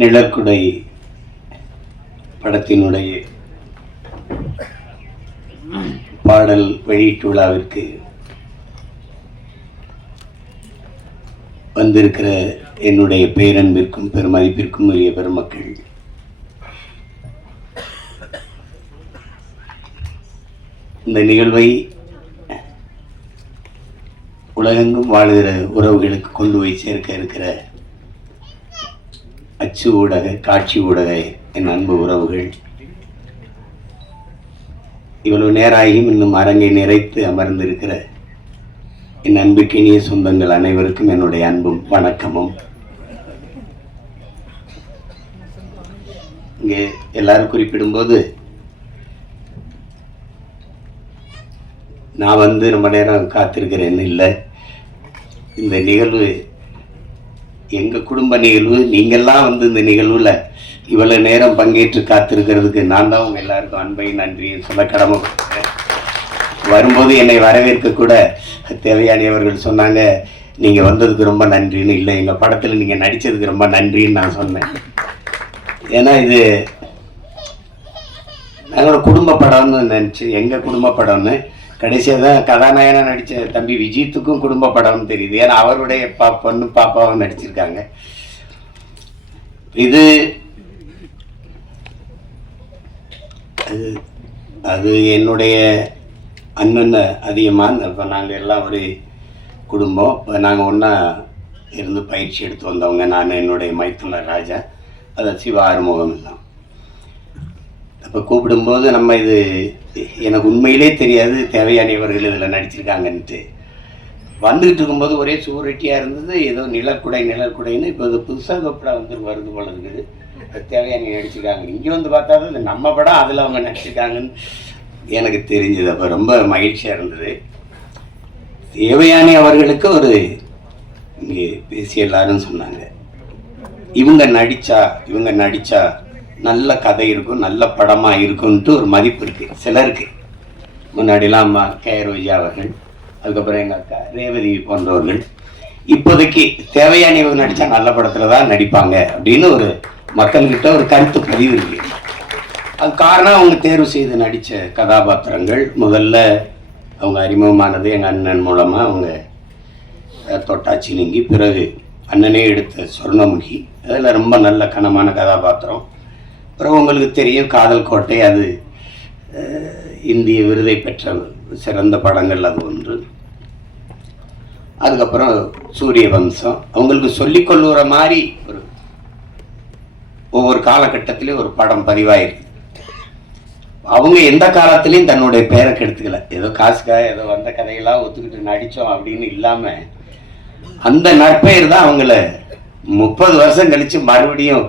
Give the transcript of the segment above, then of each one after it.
நிழற்குடை படத்தினுடைய பாடல் வெளியீட்டு விழாவிற்கு வந்திருக்கிற என்னுடைய பேரன்பிற்கும் பெருமதிப்பிற்கும் உரிய பெருமக்கள், இந்த நிகழ்வை உலகெங்கும் வாழ்கிற உறவுகளுக்கு கொண்டு போய் சேர்க்க இருக்கிற அச்சு ஊடக, காட்சி ஊடக என் அன்பு உறவுகள், இவ்வளவு நேராகியும் இன்னும் அரங்கை நிறைத்து அமர்ந்திருக்கிற என் அன்புக்கினிய சொந்தங்கள் அனைவருக்கும் என்னுடைய அன்பும் வணக்கமும். இங்கே எல்லாரும் குறிப்பிடும்போது நான் ரொம்ப நேரம் காத்திருக்கிறேன்னு இல்லை. இந்த நிகழ்வு எங்கள் குடும்ப நிகழ்வு. நீங்கள்லாம் இந்த நிகழ்வில் இவ்வளோ நேரம் பங்கேற்று காத்திருக்கிறதுக்கு நான் தான் உங்கள் எல்லாருக்கும் அன்பையும் நன்றியும் சொல்ல கடமைப்பட்டேன். வரும்போது என்னை வரவேற்க கூட தேவயானி அவர்கள் சொன்னாங்க, நீங்கள் வந்ததுக்கு ரொம்ப நன்றின்னு. இல்லை, எங்கள் படத்தில் நீங்கள் நடித்ததுக்கு ரொம்ப நன்றின்னு நான் சொன்னேன். ஏன்னா இது நாங்களோட குடும்ப படம்னு நினச்சி, எங்கள் குடும்ப படம்னு. கடைசியாக தான் கதாநாயகனாக நடித்த தம்பி விஜித்துக்கும் குடும்ப படம்னு தெரியுது. ஏன்னா அவருடைய பொண்ணு பாப்பாவும் நடிச்சிருக்காங்க. இது அது என்னுடைய அண்ணன் அதிகமாக. இப்போ நாங்கள் எல்லாம் ஒரு குடும்பம். இப்போ நாங்கள் ஒன்றா இருந்து பயிற்சி எடுத்து வந்தவங்க. நான், என்னுடைய மைத்துனர் ராஜா, அதை சிவா ஆறுமுகம் எல்லாம். அப்போ கூப்பிடும்போது நம்ம இது எனக்கு உண்மையிலே தெரியாது தேவயானியவர்கள் இதில் நடிச்சிருக்காங்கன்ட்டு. வந்துக்கிட்டு இருக்கும்போது ஒரே சூரட்டியாக இருந்தது. ஏதோ நிழற்குடைன்னு இப்போ இது புதுசாக படம் வருது போல இருக்குது. தேவயானி நடிச்சிருக்காங்க. இங்கே வந்து பார்த்தா தான் இது நம்ம படம், அதில் அவங்க நடிச்சிருக்காங்கன்னு எனக்கு தெரிஞ்சது. அப்போ ரொம்ப மகிழ்ச்சியாக இருந்தது. தேவயானி அவர்களுக்கு ஒரு இங்கே பேசி எல்லாரும் சொன்னாங்க, இவங்க நடித்தா நல்ல கதை இருக்கும், நல்ல படமாக இருக்கும்ன்ட்டு ஒரு மதிப்பு இருக்குது சிலருக்கு. முன்னாடிலாம் அம்மா கே.ஆர். விஜயா அவர்கள், அதுக்கப்புறம் எங்கள் அக்கா ரேவதி போன்றவர்கள் இப்போதைக்கு தேவயானி இவங்க நடித்தா நல்ல படத்தில் தான் நடிப்பாங்க அப்படின்னு ஒரு மக்கள்கிட்ட ஒரு கருத்து பதிவு இருக்கு. அது காரணம் அவங்க தேர்வு செய்து நடித்த கதாபாத்திரங்கள். முதல்ல அவங்க அறிமுகமானது எங்கள் அண்ணன் மூலமாக. அவங்க தொட்டாச்சி நீங்கி, பிறகு அண்ணனே எடுத்த சொர்ணமுகி, அதில் ரொம்ப நல்ல கனமான கதாபாத்திரம். அப்புறம் உங்களுக்கு தெரியும் காதல் கோட்டை, அது இந்திய விருதை பெற்ற சிறந்த படங்கள் அது ஒன்று. அதுக்கப்புறம் சூரிய வம்சம். அவங்களுக்கு சொல்லிக்கொள்ளுற மாதிரி ஒரு ஒவ்வொரு காலகட்டத்திலையும் ஒரு படம் பதிவாயிருக்கு. அவங்க எந்த காலத்திலையும் தன்னுடைய பேரை கெடுத்துக்கல. ஏதோ காசுக்காக ஏதோ வந்த கதையெல்லாம் ஒத்துக்கிட்டு நடித்தோம் அப்படின்னு இல்லாமல் அந்த நற்பெயர் தான் அவங்கள 30 வருஷம் கழித்து மறுபடியும்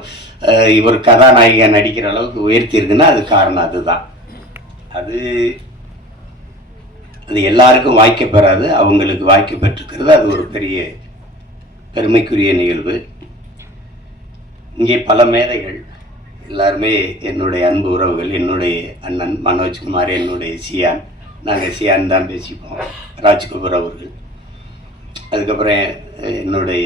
இவர் கதாநாயகியாக நடிக்கிற அளவுக்கு உயர்த்தி இருக்குன்னா அது காரணம் அதுதான். அது எல்லாருக்கும் வாய்க்க பெறாது, அவங்களுக்கு வாய்க்க பெற்றிருக்கிறது. அது ஒரு பெரிய பெருமைக்குரிய நிகழ்வு. இங்கே பல மேதைகள் எல்லாருமே என்னுடைய அன்பு உறவுகள். என்னுடைய அண்ணன் மனோஜ்குமார், என்னுடைய சியான், நாங்கள் சியான் தான் பேசிப்போம், ராஜ்கபூர் அவர்கள். அதுக்கப்புறம் என்னுடைய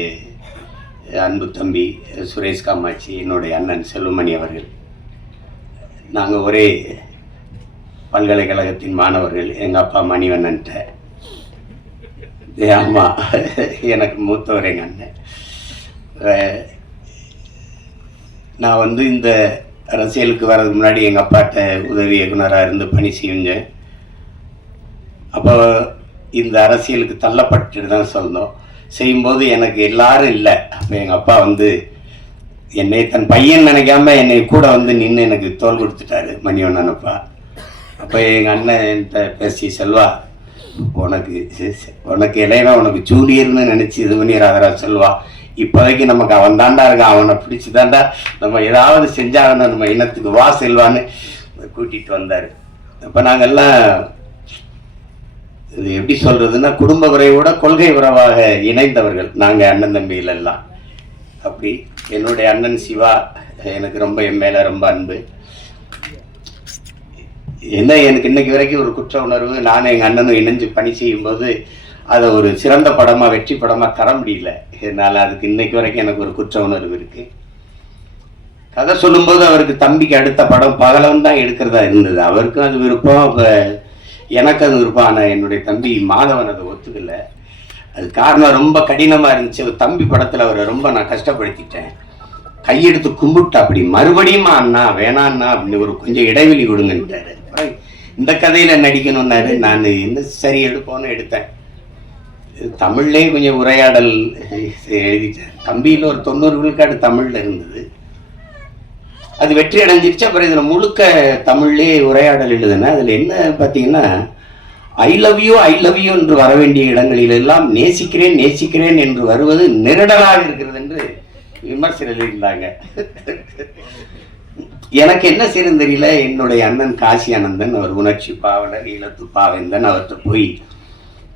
அன்பு தம்பி சுரேஷ் காமாட்சி, என்னுடைய அண்ணன் செல்வமணி அவர்கள். நாங்கள் ஒரே பல்கலைக்கழகத்தின் மாணவர்கள். எங்கள் அப்பா மணிவண்ணன்ட்ட, ஆமாம், எனக்கு மூத்தவர் எங்கள் அண்ணன். நான் இந்த அரசியலுக்கு வர்றதுக்கு முன்னாடி எங்கள் அப்பாட்ட உதவி இயக்குனராக இருந்து பணி செஞ்சேன். அப்போ இந்த அரசியலுக்கு தள்ளப்பட்டு தான் சொன்னோம். செய்யும்போது எனக்கு எல்லாரும் இல்லை. அப்போ எங்கள் அப்பா என்னை தன் பையன் நினைக்காம என்னை கூட நின்று எனக்கு தோல் கொடுத்துட்டாரு மணிவண்ணன் அப்பா. அப்போ எங்கள் அண்ணன் பேசி, செல்வா, உனக்கு இளையனா, உனக்கு ஜூனியர்னு நினச்சி இது பண்ணிடுறாதரா செல்வா, இப்போதைக்கு நமக்கு அவன் தாண்டா இருக்கான், அவனை பிடிச்சி தாண்டா நம்ம ஏதாவது செஞ்சாகணும், நம்ம இனத்துக்கு வா செல்வான்னு கூட்டிகிட்டு வந்தார். அப்போ நாங்கள்லாம் இது எப்படி சொல்கிறதுன்னா, குடும்ப உறவோட கொள்கை உறவாக இணைந்தவர்கள் நாங்கள் அண்ணன் தம்பிகள் எல்லாம். அப்படி என்னுடைய அண்ணன் சிவா எனக்கு ரொம்ப என் மேலே ரொம்ப அன்பு. எனக்கு இன்னைக்கு வரைக்கும் ஒரு குற்ற உணர்வு. நானும் எங்கள் அண்ணனும் இணைஞ்சு பணி செய்யும்போது அதை ஒரு சிறந்த படமாக, வெற்றி படமாக தர முடியல. என்னால் அதுக்கு இன்னைக்கு வரைக்கும் எனக்கு ஒரு குற்ற உணர்வு இருக்குது. கதை சொல்லும்போது அவருக்கு தம்பிக்கு அடுத்த படம் பகலவன் தான் எடுக்கிறதா இருந்தது. அவருக்கும் அது விருப்பம், அப்போ எனக்கு அது விருப்பம். ஆனால் என்னுடைய தம்பி மாதவன் அதை ஒத்துக்கலை. அது காரணம் ரொம்ப கடினமாக இருந்துச்சு. தம்பி படத்தில் அவரை ரொம்ப நான் கஷ்டப்படுத்திட்டேன். கையெடுத்து கும்பிட்டா அப்படி மறுபடியும் அண்ணா வேணான்னா அப்படின்னு ஒரு கொஞ்சம் இடைவெளி கொடுங்கன்ட்டாரு. இந்த கதையில் நடிக்கணும்னாரு. நான் என்ன சரி எடுப்போன்னு எடுத்தேன். தமிழ்லேயே கொஞ்சம் உரையாடல் எழுதிட்டேன். தம்பியில் ஒரு 90 விழுக்காடு தமிழில் இருந்தது. அது வெற்றி அடைஞ்சிருச்சு. அப்புறம் இதில் முழுக்க தமிழ்லேயே உரையாடல் எழுதுனேன். அதில் என்ன பார்த்தீங்கன்னா, ஐ லவ் யூ என்று வர வேண்டிய இடங்களிலெல்லாம் நேசிக்கிறேன் நேசிக்கிறேன் என்று வருவது நெருடலாக இருக்கிறது என்று விமர்சனம் எழுதியிருந்தாங்க. எனக்கு என்ன செய்யறது தெரியல. என்னுடைய அண்ணன் காசி ஆனந்தன், அவர் உணர்ச்சி பாவலர், ஈழத்து பாவேந்தன், அவர்கிட்ட போய்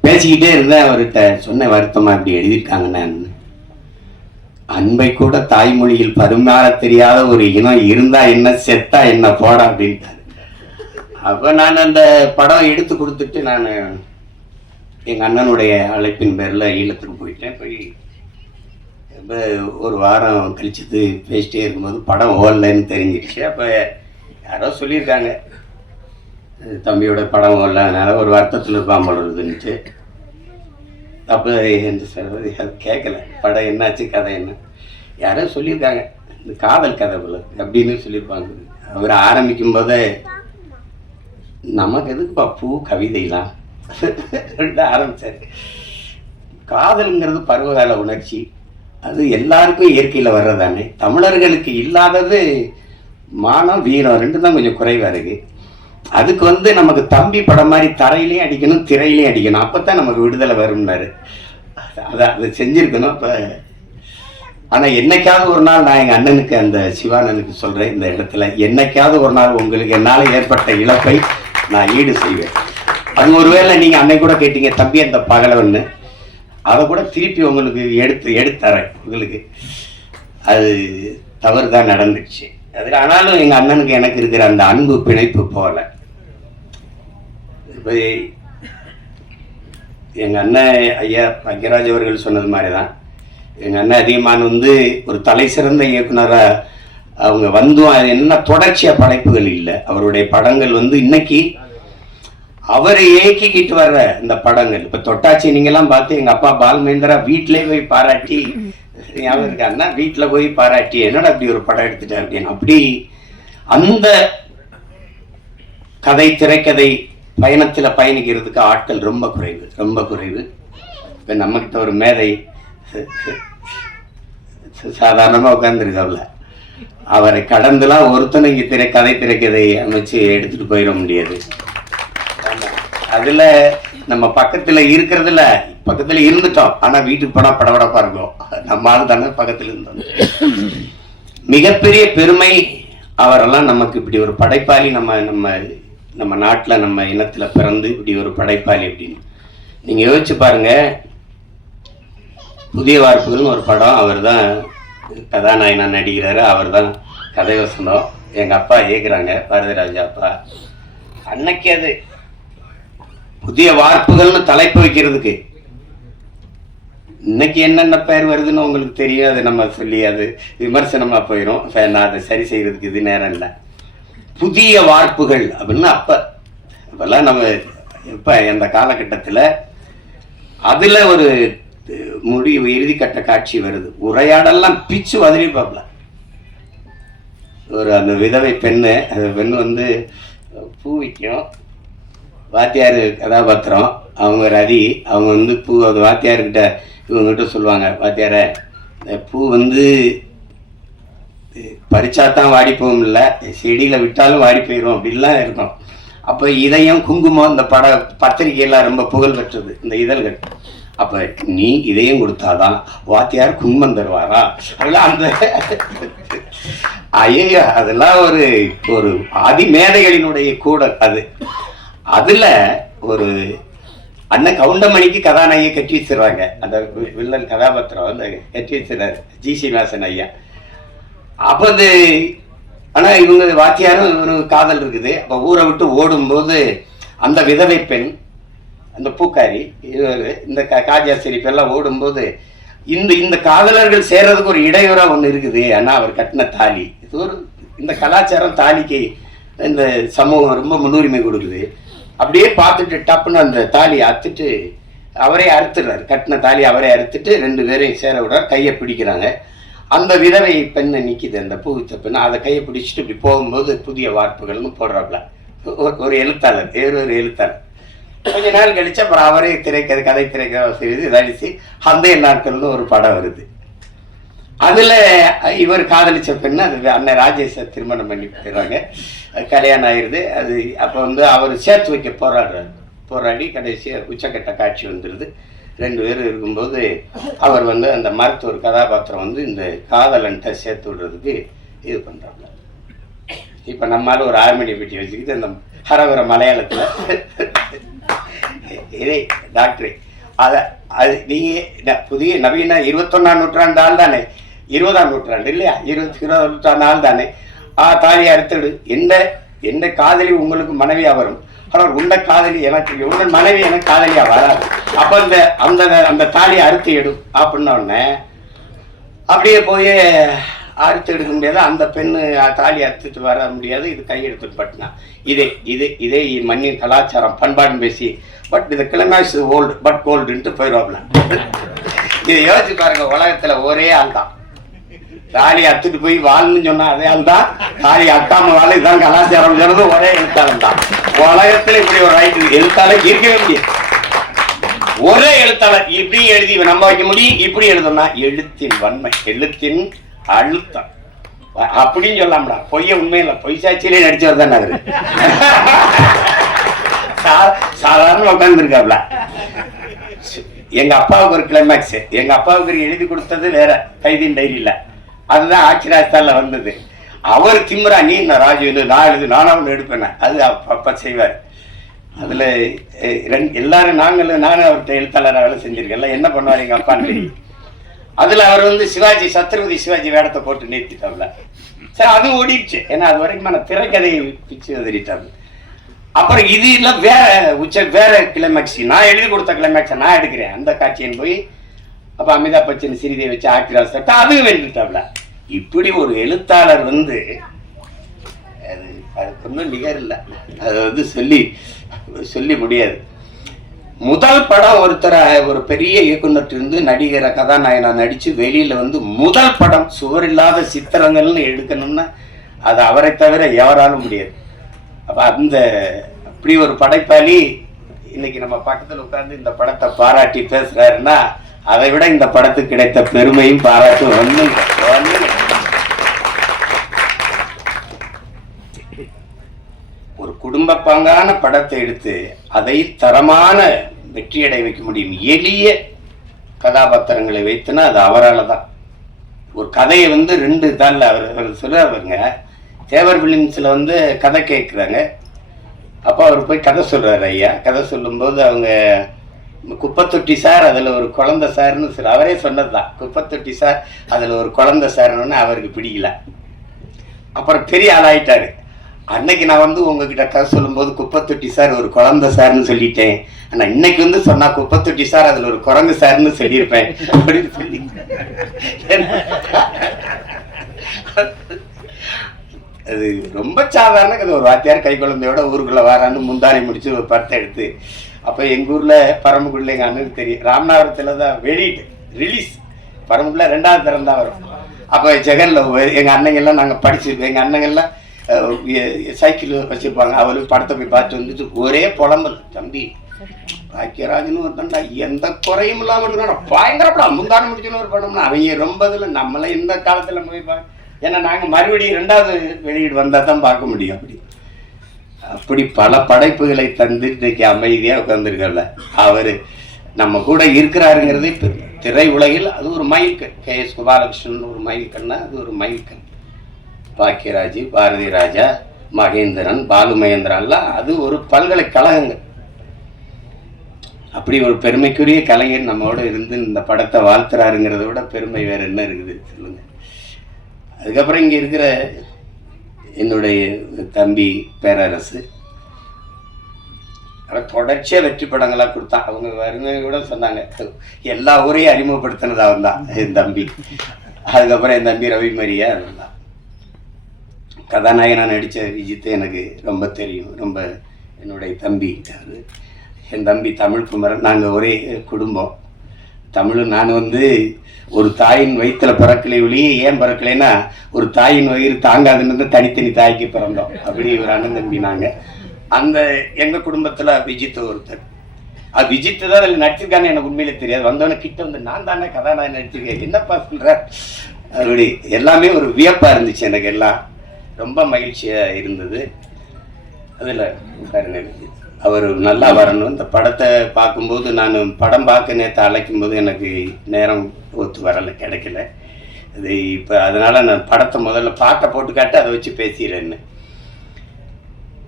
பேசிக்கிட்டே இருந்தேன். அவர்கிட்ட சொன்ன வருத்தமாக இப்படி எழுதியிருக்காங்க. நான் அன்பை கூட தாய்மொழியில் பரிமாற தெரியாத ஒரு இனம் இருந்தா என்ன, செத்தா என்ன, போட அப்படின்ட்டாரு. அப்போ நான் அந்த படம் எடுத்து கொடுத்துட்டு நான் எங்கள் அண்ணனுடைய அழைப்பின் பேரில் ஈழத்துக்கு போயிட்டேன். போய் இப்போ ஒரு வாரம் கழிச்சது பேசிட்டே இருக்கும்போது படம் ஓடலைன்னு தெரிஞ்சிடுச்சு. அப்போ யாரோ சொல்லியிருக்காங்க, தம்பியோட படம் ஓடல, அதனால் ஒரு வருத்தத்தில் இருப்பான் போடுறதுன்ட்டு. அப்போ என்று சொல்வது அது கேட்கல. படம் என்னாச்சு, கதை என்ன, யாரோ சொல்லியிருக்காங்க, இந்த காதல் கதை போல அப்படின்னு சொல்லியிருப்பாங்க. அவர் ஆரம்பிக்கும் போதே நமக்கு எதுக்குப்பா பூ கவிதைலாம் ஆரம்பித்தார். காதல்ங்கிறது பருவகால உணர்ச்சி, அது எல்லாருக்கும் இயற்கையில் வர்றதானே. தமிழர்களுக்கு இல்லாதது மானம், வீரம், ரெண்டு தான் கொஞ்சம் குறைவாக இருக்குது. அதுக்கு நமக்கு தம்பி படம் மாதிரி தரையிலையும் அடிக்கணும், திரையிலையும் அடிக்கணும், அப்போ தான் நமக்கு விடுதலை வரும்னாரு. அதை செஞ்சுருக்கணும். அப்போ ஆனால் என்னைக்காவது ஒரு நாள் நான் எங்கள் அண்ணனுக்கு, அந்த சிவானனுக்கு சொல்கிறேன், இந்த இடத்துல என்னைக்காவது ஒரு நாள் உங்களுக்கு என்னால் ஏற்பட்ட இழப்பை நான் ஈடு செய்வேன். அது ஒருவேளை நீங்கள் அன்னை கூட கேட்டீங்க, தம்பி அந்த பகலவன்னு, அதை கூட திருப்பி உங்களுக்கு எடுத்தரேன் உங்களுக்கு. அது தவறு தான் நடந்துச்சு அது. ஆனாலும் எங்கள் அண்ணனுக்கு எனக்கு இருக்கிற அந்த அன்பு பிணைப்பு போல. இப்போ எங்கள் அண்ணன் ஐயா பாக்யராஜ் அவர்கள் சொன்னது மாதிரி தான், எங்கள் அண்ணன் அதிகமான ஒரு தலை சிறந்த இயக்குனராக அவங்க அது என்ன தொடர்ச்சியாக படைப்புகள் இல்லை. அவருடைய படங்கள் இன்னைக்கு அவரை இயக்கிக்கிட்டு வர்ற இந்த படங்கள். இப்போ தொட்டாச்சி நீங்கெல்லாம் பார்த்து எங்கள் அப்பா பால்மேந்திரா வீட்டிலே போய் பாராட்டி, ஞாபகம் இருக்கா அண்ணா, வீட்டில் போய் பாராட்டி என்னடா அப்படி ஒரு படம் எடுத்துட்டேன் அப்படின்னு. அப்படி அந்த கதை திரைக்கதை பயணத்தில் பயணிக்கிறதுக்கு ஆட்கள் ரொம்ப குறைவு, ரொம்ப குறைவு. இப்போ நம்மகிட்ட ஒரு மேதை சாதாரணமாக உட்காந்துருக்காப்ல, அவரை கடந்துலாம் ஒருத்தனை இங்கே கதை திரைக்கதை அமைச்சு எடுத்துட்டு போயிட முடியாது. அதுல நம்ம பக்கத்துல இருக்கிறதுல பக்கத்துல இருந்துட்டோம், ஆனா வீட்டுக்கு போனா படபடப்பா இருக்கும். நம்மளால தானே பக்கத்துல இருந்தோம். மிகப்பெரிய பெருமை அவரெல்லாம் நமக்கு இப்படி ஒரு படைப்பாளி, நம்ம நம்ம நம்ம நாட்டுல நம்ம இனத்துல பிறந்து இப்படி ஒரு படைப்பாளி அப்படின்னு நீங்க யோசிச்சு பாருங்க. புதிய வார்ப்புகள்னு ஒரு படம், அவர் தான் கதாநாயகனா நடிக்கிறாரு, அவர் தான் கதை வசனம். எங்க அப்பா இயக்குறாங்க, பாரதிராஜா அப்பா. அன்னைக்கு அது புதிய வார்ப்புகள்னு தலைப்பு வைக்கிறதுக்கு இன்னைக்கு என்னென்ன பெயர் வருதுன்னு உங்களுக்கு தெரியும். அது நம்ம சொல்லி அது விமர்சனமா போயிடும். நான் அதை சரி செய்யறதுக்கு இது நேரம் இல்லை. புதிய வார்ப்புகள் அப்படின்னு அப்பெல்லாம் நம்ம இப்ப அந்த காலகட்டத்தில் அதுல ஒரு முடிவு இறுதி கட்ட காட்சி வருது. உரையாடெல்லாம் பிச்சு வதறி பார்ப்பல. ஒரு அந்த விதவை பெண்ணு, அந்த பெண்ணு பூ விற்கும், வாத்தியார் கதாபாத்திரம், அவங்க ரதி, அவங்க பூ அது வாத்தியார்கிட்ட இவங்ககிட்ட சொல்லுவாங்க, வாத்தியார பூ பறிச்சாத்தான் வாடி போகும், இல்லை செடியில் விட்டாலும் வாடி போயிடும் அப்படின்லாம் இருக்கும். அப்போ இதயம் குங்குமம் இந்த பத்திரிகையெல்லாம் ரொம்ப புகழ் பெற்றது இந்த இதழ்கள். அப்போ நீ இதயம் கொடுத்தாதான் வாத்தியார் குங்குமம் தருவாரா அதெல்லாம் அந்த ஐயோ அதெல்லாம் ஒரு ஆதி மேதைகளினுடைய கூட அது. அதுல ஒரு அண்ணன் கவுண்டமணிக்கு கதாநாயகியை கட்டி வச்சிடுறாங்க. அந்த வில்லன் கதாபாத்திரம் கட்டி வச்சிடறாரு ஜி சீனிவாசன் ஐயா. அப்போ ஆனா இவங்க வாத்தியாரும் ஒரு காதல் இருக்குது. அப்போ ஊரை விட்டு ஓடும்போது அந்த விதவை பெண், அந்த பூக்காரி, இந்த காஜா சிரிப்பெல்லாம் ஓடும்போது இந்த காதலர்கள் சேர்றதுக்கு ஒரு இடையூறா ஒன்று இருக்குது. ஆனால் அவர் கட்டின தாலி இது ஒரு இந்த கலாச்சாரம் தாலிக்கு இந்த சமூகம் ரொம்ப முன்னுரிமை கொடுக்குது. அப்படியே பார்த்துட்டு டப்புன்னு அந்த தாலி அறுத்துட்டு அவரே அறுத்துடுறாரு. கட்டின தாலி அவரே அறுத்துட்டு 2 பேரையும் சேர விடுறாரு. கையை பிடிக்கிறாங்க. அந்த விதவை பெண்ணை நிற்கிது, அந்த பூவித்த பெண்ணை. அதை கையை பிடிச்சிட்டு இப்படி போகும்போது புதிய வார்ப்புகள்னு போடுறாப்புல ஒரு எழுத்தாளர், ஒரு எழுத்தாளர். கொஞ்ச நாள் கழிச்சு அப்புறம் அவரே கதை திரைக்கதை நடிச்சு அந்த நாட்கள்னு ஒரு படம் வருது. அதுல இவர் காதலிச்ச பெண்ணு அது அண்ணன் ராஜேஷை திருமணம் பண்ணி போயிடுறாங்க. கல்யாணம் ஆயிடுது. அது அப்போ அவர் சேர்த்து வைக்க போராடி கடைசியாக உச்சக்கட்ட காட்சி வந்துடுது. 2 பேரும் இருக்கும்போது அவர் அந்த மருத்துவர் கதாபாத்திரம் இந்த காதலன்ட்ட சேர்த்து விடுறதுக்கு இது பண்றாங்க. இப்போ நம்மளால ஒரு ஆர்மனி பெட்டி வச்சுக்கிட்டு அந்த ஹரவர மலையாளத்தில் இதே டாக்டர் அது நீங்கள் புதிய நவீன 21ஆம் நூற்றாண்டு ஆள் தானே, 20ஆம் நூற்றாண்டு இல்லையா, 20ஆம் நூற்றாண்டு ஆள் தானே. தாலி அறுத்துடு, எந்த காதலி உங்களுக்கு மனைவியா வரும், ஆனால் உண்ட காதலி எனக்கு, உங்கள் மனைவி எனக்கு காதலியா வராது. அப்போ அந்த தாலியை அறுத்து எடும் அப்படின்னோடனே அப்படியே போய் அறுத்து எடுக்க முடியாது. அந்த பெண்ணு தாலி அறுத்துட்டு வர முடியாது. இது கையெடுத்துட்டு பட்டினா இதே மண்ணின் கலாச்சாரம் பண்பாடுன்னு பேசி பட் இந்த கிளைமேக்ஸ் ஓல்டு பட் கோல்டுன்ட்டு போயிடுவாப்ல. இதை யோசிச்சு பாருங்க. உலகத்துல ஒரே ஆள் தான் தாலி அத்துட்டு போய் வாழ்ன்னு சொன்னா அதே ஆள் தான் தாலி அக்காம வாழ. இதுதான் கலாச்சாரம் சொல்றது ஒரே எழுத்தாளர் தான். உலகத்துல இப்படி ஒரு ரைட்டு எழுத்தாளர் இருக்கவே முடியாது. ஒரே எழுத்தாளர் இப்படி எழுதி நம்ப வைக்க முடியும். இப்படி எழுதணும்னா எழுத்தின் வன்மை, எழுத்தின் அழுத்தம் அப்படின்னு சொல்லாமடா. பொய்ய உண்மையில பொய் சாட்சியிலே நடிச்சவர் தான் அவரு. சாதாரண உட்கார்ந்துருக்காப்ல. எங்க அப்பாவுக்கு ஒரு கிளைமேக்ஸ், எங்க அப்பாவுக்கு எழுதி கொடுத்தது வேற, கைதின் டைரியில. அதுதான் ஆட்சி ராஜஸ்தான்ல வந்தது. அவர் திமுறா நீ ராஜு நான் எழுது நானும் எடுப்பேன். அது அப்பா செய்வார். அதுல எல்லாரும் நானும் அவர்கிட்ட எழுத்தாளராக வேலை செஞ்சிருக்கேன். என்ன பண்ணுவார் எங்க அப்பான்னு தெரியும். அதுல அவர் சிவாஜி சத்ரபதி சிவாஜி வேடத்தை போட்டு நிறுத்திட்டாப்ல. சரி, அதுவும் ஓடிடுச்சு. ஏன்னா அது வரைக்கும் திரைக்கதையை பிச்சு எதிரிட்டாரு. அப்புறம் இது இல்லை வேற கிளைமேக்ஸ், நான் எழுதி கொடுத்த கிளைமேக்ஸை நான் எடுக்கிறேன் அந்த காட்சியின் போய் அப்போ அமிதாப் பச்சன் சிறிதை வச்சு ஆக்டிராஸ் அதுவும் எழுதிட்டாப்ல. இப்படி ஒரு எழுத்தாளர் அதுக்கு ஒன்றும் நிகர் இல்லை. அது சொல்லி முடியாது. முதல் படம் ஒரு பெரிய இயக்குனர்கிட்ட நடிகரை கதாநாயகனா நடிச்சு வெளியில முதல் படம் சுவரில்லாத சித்திரங்கள்னு எடுக்கணும்னா அது அவரை தவிர எவராலும் முடியாது. அப்ப அப்படி ஒரு படைப்பாளி இன்னைக்கு நம்ம பக்கத்துல உட்கார்ந்து இந்த படத்தை பாராட்டி பேசுறாருன்னா அதை விட இந்த படத்துக்கு கிடைத்த பெருமையும் பாராட்டும் ஒண்ணு. ஒரு குடும்ப பாங்கான படத்தை எடுத்து அதை தரமான வெற்றியடை வைக்க முடியும். எளிய கதாபாத்திரங்களை வைத்துனா அது அவரால் தான். ஒரு கதையை 2 தாள்ல அவர் சொல்றாருங்க. தேவர் பிலிம்ஸில் கதை கேட்குறாங்க. அப்போ அவர் போய் கதை சொல்கிறாரு. ஐயா கதை சொல்லும்போது அவங்க குப்பத்தொட்டி சார் அதில் ஒரு குழந்தை சார்னு அவரே சொன்னது தான். குப்பத்தொட்டி சார் அதில் ஒரு குழந்தை சார்னு அவருக்கு பிடிக்கல. அப்புறம் பெரிய ஆளாயிட்டாரு. அன்னைக்கு நான் உங்ககிட்ட கதை சொல்லும்போது குப்பத்தொட்டி சார் ஒரு குழந்தை சார்னு சொல்லிட்டேன். ஆனால் இன்னைக்கு சொன்னா குப்பத்தொட்டி சார் அதில் ஒரு குரங்கு சார்னு சொல்லியிருப்பேன் அப்படின்னு சொல்லி அது ரொம்ப சாதாரண கதை. ஒரு வாத்தியார் கை குழந்தையோட ஊருக்குள்ள வரான்னு முந்தானை முடிச்சு ஒரு படத்தை எடுத்து அப்போ எங்கள் ஊரில் பரமக்குடியில் எங்கள் அண்ணனுக்கு தெரியும், ராமநாதபுரத்தில் தான் வெளியிட்டு ரிலீஸ். பரமக்குடியில் 2வது தரம் தான் வரும். அப்போ ஜெகனில் எங்கள் அண்ணங்கள்லாம் நாங்கள் படிச்சிருக்கோம். எங்கள் அண்ணங்கள்லாம் சைக்கிள் வச்சுருப்பாங்க. அவருக்கு படத்தை போய் பார்த்து வந்துட்டு ஒரே புலம்பல், தம்பி பாக்கியராஜன் ஒருத்தன்டா எந்த குறையும் இல்லாமல் இருக்கா பயங்கர படம், முந்தானை முடிச்சுன்னு ஒரு படம்னா அவங்க ரொம்ப இதில் நம்மள இந்த காலத்தில் போய் பார்க்க. ஏன்னா நாங்கள் மறுபடியும் 2வது வெளியீடு வந்தால் தான் பார்க்க முடியும். அப்படி பல படைப்புகளை தந்து இன்றைக்கு அமைதியாக உட்காந்துருக்கல. அவர் நம்ம கூட இருக்கிறாருங்கிறது திரை உலகில் அது ஒரு மைல்கல். KS கோபாலகிருஷ்ணன் ஒரு மைல்கல்னா அது ஒரு மைல்கல். பாக்கியராஜ், பாரதி ராஜா, மகேந்திரன், பாலு மகேந்திரன்லாம் அது ஒரு பல்கலைக்கழகங்கள். அப்படி ஒரு பெருமைக்குரிய கலைஞர் நம்மளோட இருந்து இந்த படத்தை வாழ்த்துறாருங்கிறத விட பெருமை வேற என்ன இருக்குது சொல்லுங்க. அதுக்கப்புறம் இங்கே இருக்கிற என்னுடைய தம்பி பேரரசு, அவன் தொடர்ச்சியாக வெற்றி படங்களாக கொடுத்தான். அவங்க வருங்க கூட சொன்னாங்க, எல்லா ஊரையும் அறிமுகப்படுத்தினது அவன் தான் என் தம்பி. அதுக்கப்புறம் என் தம்பி ரவிமரியா இருந்தான். கதாநாயகனாக நடித்த விஜித்தை எனக்கு ரொம்ப தெரியும். ரொம்ப என்னுடைய தம்பி என் தம்பி தமிழ் குமரன். நாங்கள் ஒரே குடும்பம். தமிழும் நான் ஒரு தாயின் வயிற்றில் பிறக்கலை ஒளியே. ஏன் பிறக்கலைன்னா, ஒரு தாயின் வயிறு தாங்காதுன்னு தனித்தனி தாய்க்கு பிறந்தோம். அப்படி ஒரு அண்ணன் தம்பி நாங்கள். அந்த எங்கள் குடும்பத்தில் விஜித் ஒருத்தர். அது விஜித் தான் அதில் நடிச்சிருக்கான்னு எனக்கு உண்மையிலே தெரியாது. வந்தவொடனே கிட்ட நான் தானே கதாநாயகன் நடிச்சிருக்கேன், என்னப்பா சொல்கிற அப்படி. எல்லாமே ஒரு வியப்பாக இருந்துச்சு எனக்கு. எல்லாம் ரொம்ப மகிழ்ச்சியாக இருந்தது. அதில் அவர் நல்லா வரணும். இந்த படத்தை பார்க்கும்போது, நான் படம் பார்க்க நேற்று அழைக்கும் போது எனக்கு நேரம் ஒத்து வரலை, கிடைக்கல. இது இப்போ அதனால் நான் படத்தை முதல்ல பாட்டை போட்டு காட்டு அதை வச்சு பேசிடுறேன்னு.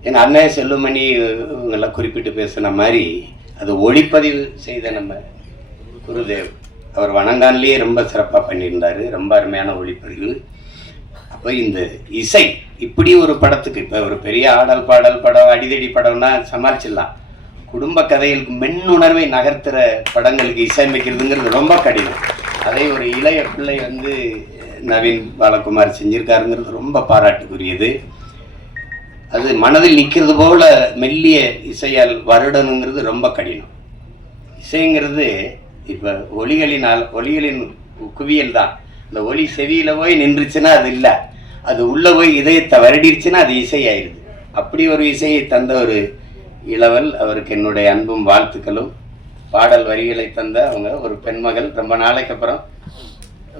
எங்கள் அண்ணன் செல்லுமணி இவங்கெல்லாம் குறிப்பிட்டு பேசுன மாதிரி அது ஒளிப்பதிவு செய்த நம்ம குருதேவ் அவர் வணங்கான்லேயே ரொம்ப சிறப்பாக பண்ணியிருந்தார். ரொம்ப அருமையான ஒளிப்பதிவு. அப்போ இந்த இசை இப்படி ஒரு படத்துக்கு, இப்போ ஒரு பெரிய ஆடல் பாடல் படம், அடிதடி படம்னா சமாளிச்சிடலாம். குடும்ப கதைகளுக்கு மென்னுணர்வை நகர்த்துற படங்களுக்கு இசையமைக்கிறதுங்கிறது ரொம்ப கடினம். அதை ஒரு இளைய பிள்ளை நவீன் பாலகுமார் செஞ்சிருக்காருங்கிறது ரொம்ப பாராட்டுக்குரியது. அது மனதில் நிற்கிறது போல மெல்லிய இசையால் வருடனுங்கிறது ரொம்ப கடினம். இசைங்கிறது இப்போ ஒலிகளின் குவியல் தான். இந்த ஒலி செவியில் போய் நின்றுச்சுன்னா அது இல்லை, அது உள்ளே போய் இதயத்தை வருடிடுச்சுன்னா அது இசையாயிருது. அப்படி ஒரு இசையை தந்த ஒரு இளவல், அவருக்கு என்னுடைய அன்பும் வாழ்த்துக்களும். பாடல் வரிகளை தந்த அவங்க ஒரு பெண்மகள். ரொம்ப நாளைக்கு அப்புறம்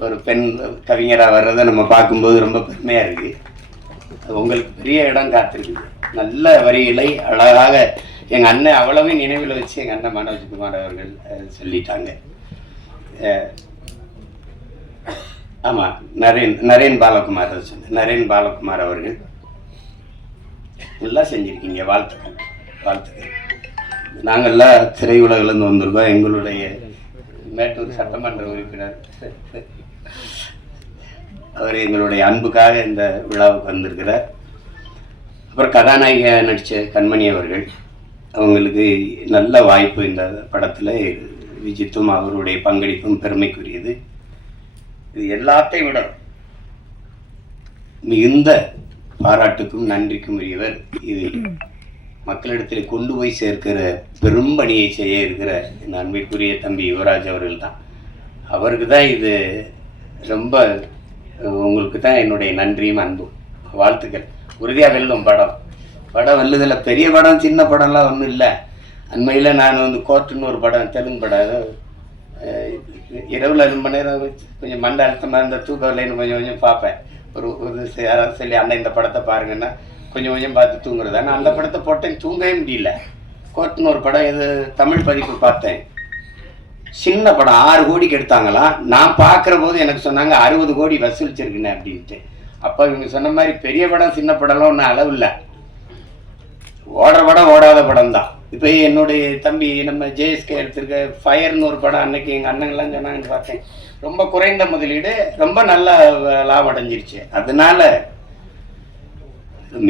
ஒரு பெண் கவிஞராக வர்றதை நம்ம பார்க்கும்போது ரொம்ப பெருமையாக இருக்குது. உங்களுக்கு பெரிய இடம் காத்திருக்குது. நல்ல வரிகளை அழகாக எங்கள் அண்ணன் அவ்வளவு நினைவில் வச்சு எங்கள் அண்ணன் மனோஜ்குமார் அவர்கள் சொல்லிட்டாங்க. ஆமாம், நரேன் பாலகுமார் சொன்னேன். நரேன் பாலகுமார் அவர்கள் நல்லா செஞ்சுருக்கீங்க. வாழ்த்துக்கள். நாங்கள்லாம் திரையுலகிலேருந்து வந்திருக்கோம். எங்களுடைய மேட்டூர் சட்டமன்ற உறுப்பினர் அவர் எங்களுடைய அன்புக்காக இந்த விழாவுக்கு வந்திருக்கிறார். அப்புறம் கதாநாயக நடித்த கண்மணி அவர்கள், அவங்களுக்கு நல்ல வாய்ப்பு இந்த படத்தில். விஜித்தும் அவருடைய பங்களிப்பும் பெருமைக்குரியது. இது எல்லாத்தையும் விட மிகுந்த பாராட்டுக்கும் நன்றிக்கும் உரியவர். இது மக்களிடத்தில் கொண்டு போய் சேர்க்கிற பெரும் பணியை செய்ய இருக்கிற என் அன்பிற்குரிய தம்பி யுவராஜ் அவர்கள் தான். அவருக்கு தான் இது ரொம்ப. உங்களுக்கு தான் என்னுடைய நன்றியும் அன்பும் வாழ்த்துக்கள். உறுதியாக வெல்லும் படம் வெல்லுதில்லை. பெரிய படம் சின்ன படம்லாம் ஒன்றும் இல்லை. அண்மையில் நான் கோர்ட்டுன்னு ஒரு படம், தெலுங்கு படம், இரவில் 2 மணி நேரம் கொஞ்சம் மண்டை அழுத்தமாக இருந்த தூக்கலைன்னு கொஞ்சம் பார்ப்பேன். ஒரு யாராவது சொல்லி அண்ணன் இந்த படத்தை பாருங்கன்னா கொஞ்சம் பார்த்து தூங்குறது. ஆனால் அந்த படத்தை போட்டேன், தூங்கவே முடியல. கோர்ட்டுன்னு ஒரு படம், இது தமிழ் பதிப்பு பார்த்தேன். சின்ன படம் 6 கோடிக்கு எடுத்தாங்களாம். நான் பார்க்குற போது எனக்கு சொன்னாங்க 60 கோடி வசூலிச்சிருக்குண்ணே அப்படின்ட்டு. அப்போ இவங்க சொன்ன மாதிரி பெரிய படம் சின்ன படம்லாம் ஒன்றும் அளவு இல்லை. ஓடுற படம் ஓடாத படம் தான். இப்போ என்னுடைய தம்பி நம்ம ஜேஎஸ்கே எடுத்திருக்க ஃபயர்னு ஒரு படம், அன்னைக்கு எங்கள் அண்ணங்கள்லாம் சொன்னாங்கன்னு பார்த்தேன். ரொம்ப குறைந்த முதலீடு, ரொம்ப நல்ல லாபம் அடைஞ்சிருச்சு. அதனால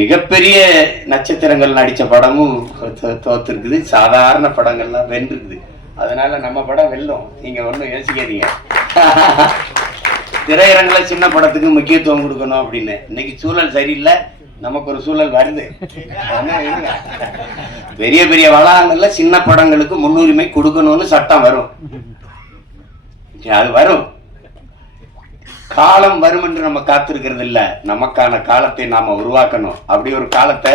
மிகப்பெரிய நட்சத்திரங்கள் நடித்த படமும் தோத்துருக்குது. சாதாரண படங்கள்லாம் வென்றுருக்குது. அதனால நம்ம படம் வெல்லும், நீங்க ஒன்றும் யோசிக்காதீங்க. திரையரங்கில் சின்ன படத்துக்கு முக்கியத்துவம் கொடுக்கணும் அப்படின்னு. இன்னைக்கு சூழல் சரியில்லை, நமக்கு ஒரு சூழல் வருது. பெரிய பெரிய வளாகங்கள்ல சின்ன படங்களுக்கு முன்னுரிமை கொடுக்கணும்னு சட்டம் வரும். அது வரும், காலம் வரும் என்று நம்ம காத்திருக்கிறது இல்லை. நமக்கான காலத்தை நாம உருவாக்கணும். அப்படி ஒரு காலத்தை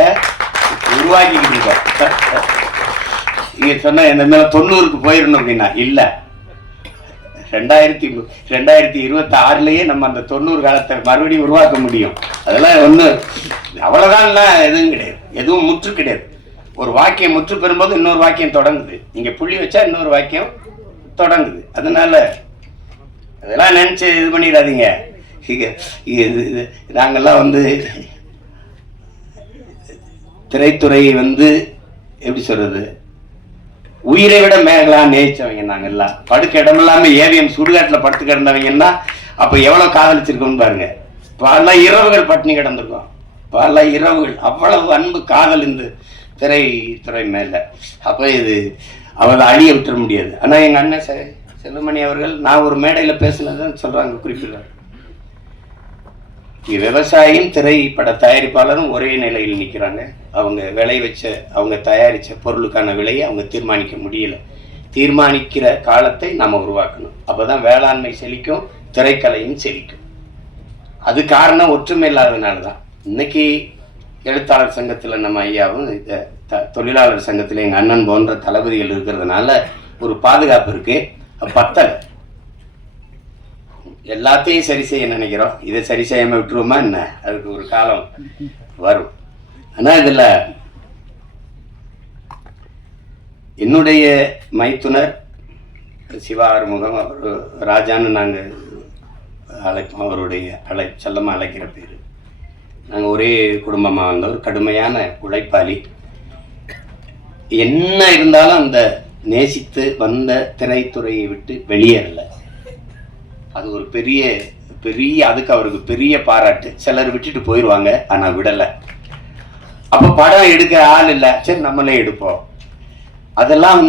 உருவாக்கிக்கிட்டு இருக்கோம். நீங்க சொன்ன இந்த மேல 90க்கு போயிடணும் அப்படின்னா இல்லை. 2026லயே நம்ம அந்த 90 காலத்தை மறுபடியும் உருவாக்க முடியும். அதெல்லாம் ஒண்ணு அவ்வளவுதான், எதுவும் கிடையாது. எதுவும் முற்று கிடையாது. ஒரு வாக்கியம் முற்று பெறும்போது இன்னொரு வாக்கியம் தொடங்குது. நீங்க புள்ளி வச்சா இன்னொரு வாக்கியம் தொடங்குது. அதனால அதெல்லாம் நினைச்சு இது பண்ணிடாதீங்க. நாங்கெல்லாம் திரைத்துறை எப்படி சொல்றது, உயிரை விட மேகலாம் நேசிச்சவங்க. நாங்கெல்லாம் படுக்க இடமில்லாம ஏவிஎம் சுடுகாட்டில் படுத்து கிடந்தவங்கன்னா அப்போ எவ்வளோ காதலிச்சிருக்கோம்னு பாருங்க. பல இரவுகள் பட்டினி கிடந்திருக்கோம், பல இரவுகள். அவ்வளவு அன்பு காதல் இந்த திரைத்துறை மேலே. அப்போ இது அவளை அழிய விட்டுற முடியாது. ஆனால் எங்கள் அண்ணன் செல்வமணி அவர்கள் நான் ஒரு மேடையில் பேசினதுன்னு சொல்கிறாங்க, குறிப்பிடுறாங்க, விவசாயியும் திரைப்பட தயாரிப்பாளரும் ஒரே நிலையில் நிற்கிறாங்க. அவங்க விளை வச்ச அவங்க தயாரித்த பொருளுக்கான விலையை அவங்க தீர்மானிக்க முடியல. தீர்மானிக்கிற காலத்தை நம்ம உருவாக்கணும். அப்போ தான் வேளாண்மை செழிக்கும், திரைக்கலையும் செழிக்கும். அது காரணம் ஒற்றுமை இல்லாததுனால தான். இன்னைக்கு எழுத்தாளர் சங்கத்தில் நம்ம ஐயாவும் தொழிலாளர் சங்கத்தில் எங்கள் அண்ணன் போன்ற தளபதிகள் இருக்கிறதுனால ஒரு பாதுகாப்பு இருக்கு. பத்தலை, எல்லாத்தையும் சரி செய்ய நினைக்கிறோம். இதை சரி செய்யாமல் விட்டுருவோமா என்ன? அதுக்கு ஒரு காலம் வரும். ஆனால் இதில் என்னுடைய மைத்துனர் சிவா ஆறுமுகம், அவர் ராஜான்னு நாங்கள் அழைப்போம். அவருடைய செல்லமாக அழைக்கிற பேர். நாங்கள் ஒரே குடும்பமாக வந்தவர், கடுமையான உழைப்பாளி. என்ன இருந்தாலும் அந்த நேசித்து வந்த திரைத்துறையை விட்டு வெளியேறலை. அது ஒரு பெரிய அதுக்கு அவருக்கு பெரிய பாராட்டு. சிலர் விட்டுட்டு போயிடுவாங்க, ஆனால் விடலை. அப்போ படம் எடுக்க ஆள் இல்லை, சரி நம்மளே எடுப்போம். அதெல்லாம்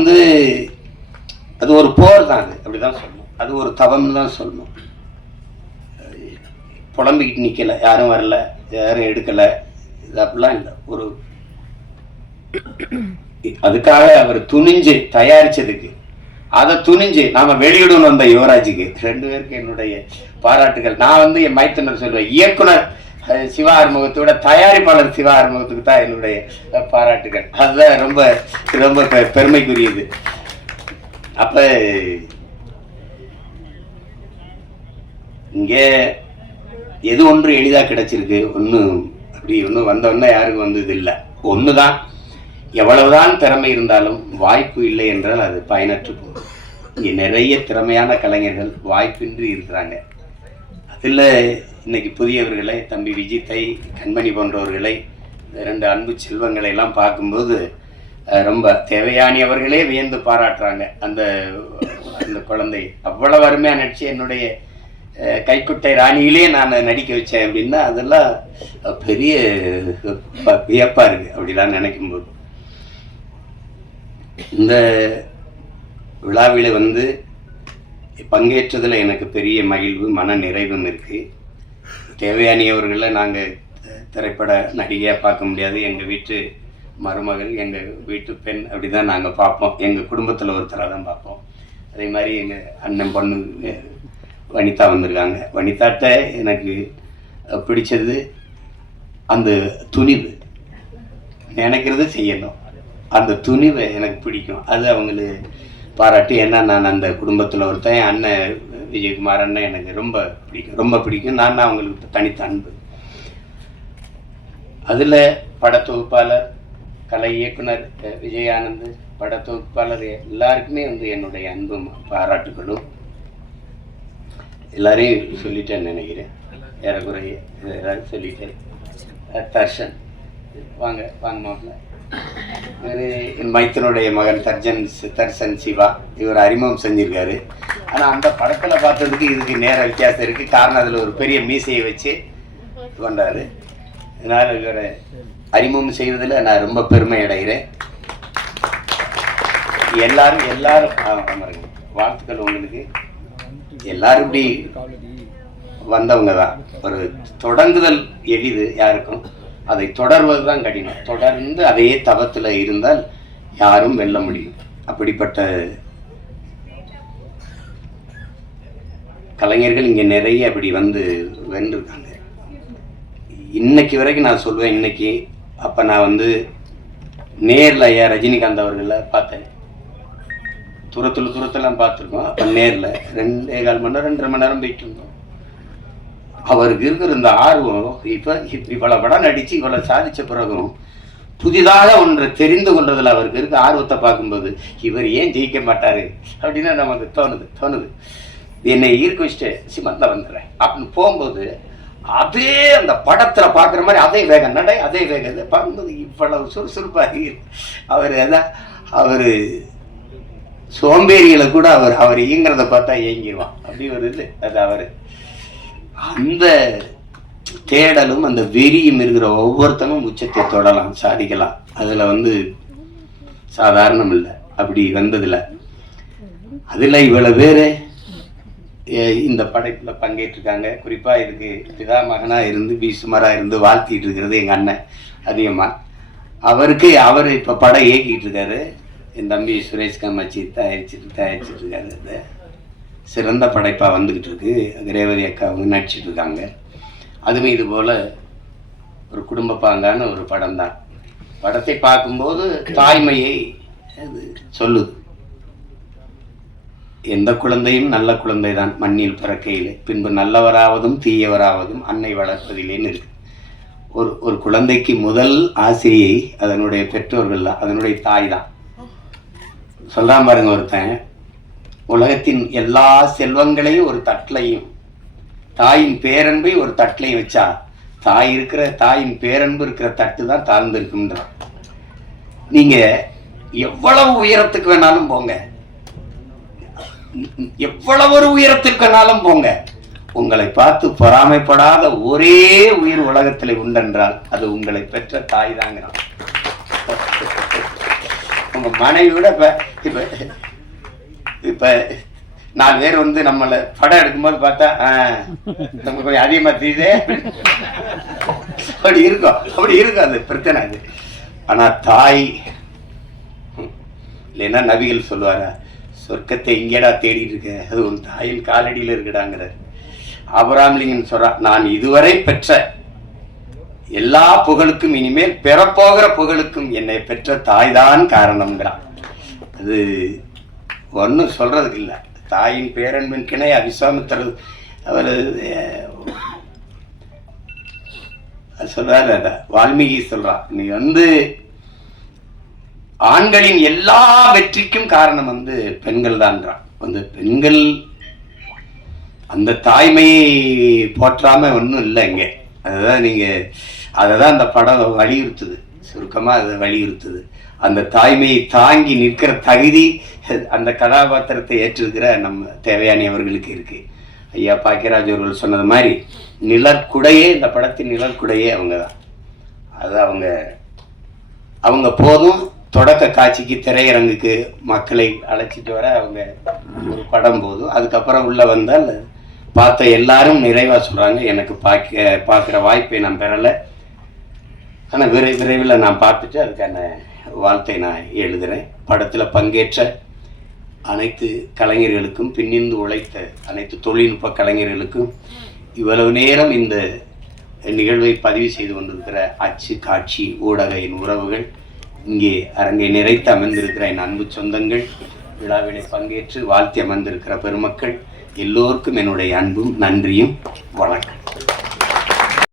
அது ஒரு போர் தான். அது அப்படிதான் சொல்லணும். அது ஒரு தவம்னு தான் சொல்லணும். புலம்பிக்கிட்டு நிற்கலை, யாரும் வரல, யாரும் எடுக்கலை, இது அப்படிலாம் இல்லை. ஒரு அதுக்காக அவர் துணிஞ்சு தயாரிச்சதுக்கு, அதை துணிஞ்சு நாம வெளியிடணும் வந்த யுவராஜுக்கு, 2 பேருக்கு என்னுடைய பாராட்டுகள். நான் என் மைத்துனர் சொல்லுவேன், இயக்குனர் சிவா ஆறுமுகத்தோட தயாரிப்பாளர் சிவா ஆறுமுகத்துக்கு தான் என்னுடைய பாராட்டுகள். அதுதான் ரொம்ப ரொம்ப பெருமைக்குரியது. அப்ப இங்கே எது ஒன்று எளிதாக கிடைச்சிருக்கு, ஒன்றும் வந்தோன்னா யாருக்கும் வந்தது இல்லை. ஒன்று தான், எவ்வளவுதான் திறமை இருந்தாலும் வாய்ப்பு இல்லை என்றால் அது பயனற்று போகும். இங்கே நிறைய திறமையான கலைஞர்கள் வாய்ப்பின்றி இருக்கிறாங்க. அதில் இன்னைக்கு புதியவர்களை, தம்பி விஜித்தை, கண்மணி போன்றவர்களை, 2 அன்பு செல்வங்களை எல்லாம் பார்க்கும்போது ரொம்ப தேவையானியவர்களே வியந்து பாராட்டுறாங்க. அந்த குழந்தை அவ்வளவு அருமையாக நடிச்சு என்னுடைய கைக்குட்டை ராணியிலே நான் நடிக்க வச்சேன் அப்படின்னா அதெல்லாம் பெரிய வியப்பா இருக்கு. அப்படிலாம் நினைக்கும்போது இந்த விழாவில் பங்கேற்றதில் எனக்கு பெரிய மகிழ்வு, மன நிறைவும் இருக்கு. தேவையானியவர்களை நாங்கள் திரைப்பட நடிகையாக பார்க்க முடியாது. எங்கள் வீட்டு மருமகள், எங்கள் வீட்டு பெண், அப்படி தான் நாங்கள் பார்ப்போம். எங்கள் குடும்பத்தில் ஒருத்தராக தான் பார்ப்போம். அதே மாதிரி எங்கள் அண்ணன் பொண்ணு வனிதா வந்திருக்காங்க. வனிதாட்ட எனக்கு பிடிச்சது அந்த துணிவு, நினைக்கிறது செய்யணும், அந்த துணிவை எனக்கு பிடிக்கும். அது அவங்களுக்கு பாராட்டு. ஏன்னா நான் அந்த குடும்பத்தில் ஒருத்தன், அண்ணன் விஜயகுமார் அண்ணன் எனக்கு ரொம்ப பிடிக்கும். நான் அவங்களுக்கு தனித்த அன்பு. அதில் படத்தொகுப்பாளர், கலை இயக்குனர் விஜயானந்த், படத்தொகுப்பாளர் எல்லாருக்குமே என்னுடைய அன்பும் பாராட்டுகளும். எல்லாரையும் சொல்லிட்டேன்னு நினைக்கிறேன், ஏறக்குறைய எல்லாரும் சொல்லிட்டேன். தர்ஷன் வாங்க மாப்பிள்ள. என் மைத்தனுடைய மகன் தர்ஷன் சிவா, இவர் அறிமுகம் செஞ்சிருக்காரு. ஆனால் அந்த படத்தில் பார்த்ததுக்கு இதுக்கு நேர வித்தியாசம் இருக்குது. காரணம் அதில் ஒரு பெரிய மீசையை வச்சு கொண்டாரு. அதனால் இவரை அறிமுகம் செய்வதில் நான் ரொம்ப பெருமை அடைகிறேன். எல்லாரும் வாழ்த்துக்கள் உங்களுக்கு. எல்லாரும் இப்படி வந்தவங்க தான். ஒரு தொடங்குதல் எளிது யாருக்கும், அதை தொடர்வது தான் கடினம். தொடர்ந்து அதே தவத்தில் இருந்தால் யாரும் வெல்ல முடியும். அப்படிப்பட்ட கலைஞர்கள் இங்கே நிறைய அப்படி வென்றிருக்காங்க. இன்னைக்கு வரைக்கும் நான் சொல்வேன், இன்னைக்கு அப்போ நான் நேரில் ஐயா ரஜினிகாந்த் அவர்களை பார்த்தேன். தூரத்தெல்லாம் பார்த்துருக்கோம். அப்போ நேரில் 2.25 மணி நேரம் 2.5 மணி நேரம் போயிட்டு இருந்தோம். அவருக்கு இருக்கிற இந்த ஆர்வம், இப்போ இவ்வளோ படம் நடித்து இவ்வளோ சாதித்த பிறகும் புதிதாக ஒன்றை தெரிந்து கொள்றதுல அவருக்கு இருக்க ஆர்வத்தை பார்க்கும்போது இவர் ஏன் ஜெயிக்க மாட்டார் அப்படின்னு நமக்கு தோணுது. என்னை ஈர்க்க வச்சுட்டு சிமந்தில் வந்துடுறேன் அப்படின்னு போகும்போது அதே அந்த படத்தில் பார்க்குற மாதிரி அதே வேகம் நடை, அதே வேகம் இதை பார்க்கும்போது இவ்வளவு சுறுசுறுப்பாக அவர் சோம்பேறிகளை கூட அவர் இயங்கிறத பார்த்தா இயங்கிடுவான். அப்படி ஒரு இது அது அவர் அந்த தேடலும் அந்த வெறியும் இருக்கிற ஒவ்வொருத்தனும் உச்சத்தை தொடலாம், சாதிக்கலாம். அதில் வந்து சாதாரணம் இல்லை. அப்படி வந்ததில்ல. அதில் இவ்வளோ பேர் இந்த படைப்பில் பங்கேற்றிருக்காங்க. குறிப்பாக இதுக்கு பிதா மகனாக இருந்து பீசுமராக இருந்து வாழ்த்திட்டு இருக்கிறது எங்கள் அண்ணன் அதிகமாக. அவர் இப்போ படம் இயக்கிட்டு இருக்காரு. என் தம்பி சுரேஷ் காமாட்சி தயாரிச்சிட்டு இருக்காரு. அது சிறந்த படைப்பாக வந்துக்கிட்டு இருக்கு. ரேவதி அக்கா அவங்க நடிச்சிட்டு இருக்காங்க. அதுவும் இது போல் ஒரு குடும்ப பாங்கான ஒரு படம் தான். படத்தை பார்க்கும்போது தாய்மையை அது சொல்லுது. எந்த குழந்தையும் நல்ல குழந்தை தான் மண்ணில் பிறக்கையிலே, பின்பு நல்லவராவதும் தீயவராவதும் அன்னை வளர்ப்பதிலேன்னு இருக்கு. ஒரு குழந்தைக்கு முதல் ஆசிரியை அதனுடைய பெற்றோர்கள் தான், அதனுடைய தாய் தான். சொல்றான் பாருங்க ஒருத்தன், உலகத்தின் எல்லா செல்வங்களையும் ஒரு தட்டிலையும் தாயின் பேரன்பை ஒரு தட்டிலையும் வச்சா தாயின் பேரன்பு இருக்கிற தட்டு தான் தாழ்ந்து இருக்குன்றான். நீங்க எவ்வளவு உயரத்துக்கு வேணாலும் போங்க, எவ்வளவு ஒரு உயரத்துக்கு வேணாலும் போங்க, உங்களை பார்த்து பொறாமைப்படாத ஒரே உயிர் உலகத்தில் உண்டென்றால் அது உங்களை பெற்ற தாய் தாங்கிறான். உங்க மனைவியோட இப்ப இப்ப 4 பேர் வந்து நம்மள படம் எடுக்கும்போது பார்த்தா நமக்கு கொஞ்சம் அதிகமா தெரியுதே, அப்படி இருக்கும். அது பிரச்சனை அது. ஆனா தாய் இல்லைன்னா நபிகள் சொல்லுவாரா, சொர்க்கத்தை இங்கேடா தேடிட்டு இருக்க, அது உன் தாயின் காலடியில் இருக்குடாங்கிற. ஆபிரகாம் லிங்கன் சொல்றான், நான் இதுவரை பெற்ற எல்லா புகழுக்கும் இனிமேல் பெறப்போகிற புகழுக்கும் என்னை பெற்ற தாய்தான் காரணம்ங்கிறான். அது ஒன்றும் சொல்றதுக்கு இல்லை. தாயின் பேரன்பின் கிணை அவிஸ்வாமித்திரர் அவர் சொல்றாரு. வால்மீகி சொல்றான், நீ வந்து ஆண்களின் எல்லா வெற்றிக்கும் காரணம் வந்து பெண்கள் தான்றான். வந்து பெண்கள் அந்த தாய்மையை போற்றாம ஒன்றும் இல்லை இங்கே. அதுதான் அததான் அந்த படம் வலியுறுத்துது. சுருக்கமா அதை வலியுறுத்துது. அந்த தாய்மையை தாங்கி நிற்கிற தகுதி அந்த கதாபாத்திரத்தை ஏற்றிருக்கிற நம்ம தேவயானி அவர்களுக்கு இருக்கு. ஐயா பாக்கியராஜ் அவர்கள் சொன்னது மாதிரி நிழற்குடையே, இந்த படத்தின் நிழற்குடையே அவங்க தான். அது அவங்க போதும். தொடக்க காட்சிக்கு திரையரங்குக்கு மக்களை அழைச்சிட்டு வர அவங்க ஒரு படம் போதும். அதுக்கப்புறம் உள்ள வந்தால் பார்த்த எல்லாரும் நிறைவா சொல்றாங்க, எனக்கு பார்க்குற வாய்ப்பை நான் பெறலை, ஆனால் விரைவில் நான் பார்த்துட்டு அதுக்கான வாழ்த்தை நான் எழுதுகிறேன். படத்தில் பங்கேற்ற அனைத்து கலைஞர்களுக்கும், பின்னிருந்து உழைத்த அனைத்து தொழில்நுட்ப கலைஞர்களுக்கும், இவ்வளவு நேரம் இந்த நிகழ்வை பதிவு செய்து கொண்டிருக்கிற அச்சு காட்சி ஊடக என் உறவுகள், இங்கே அரங்கை நிறைத்து அமர்ந்திருக்கிற என் அன்பு சொந்தங்கள், விழாவினை பங்கேற்று வாழ்த்தி அமர்ந்திருக்கிற பெருமக்கள் எல்லோருக்கும் என்னுடைய அன்பும் நன்றியும் வணக்கம்.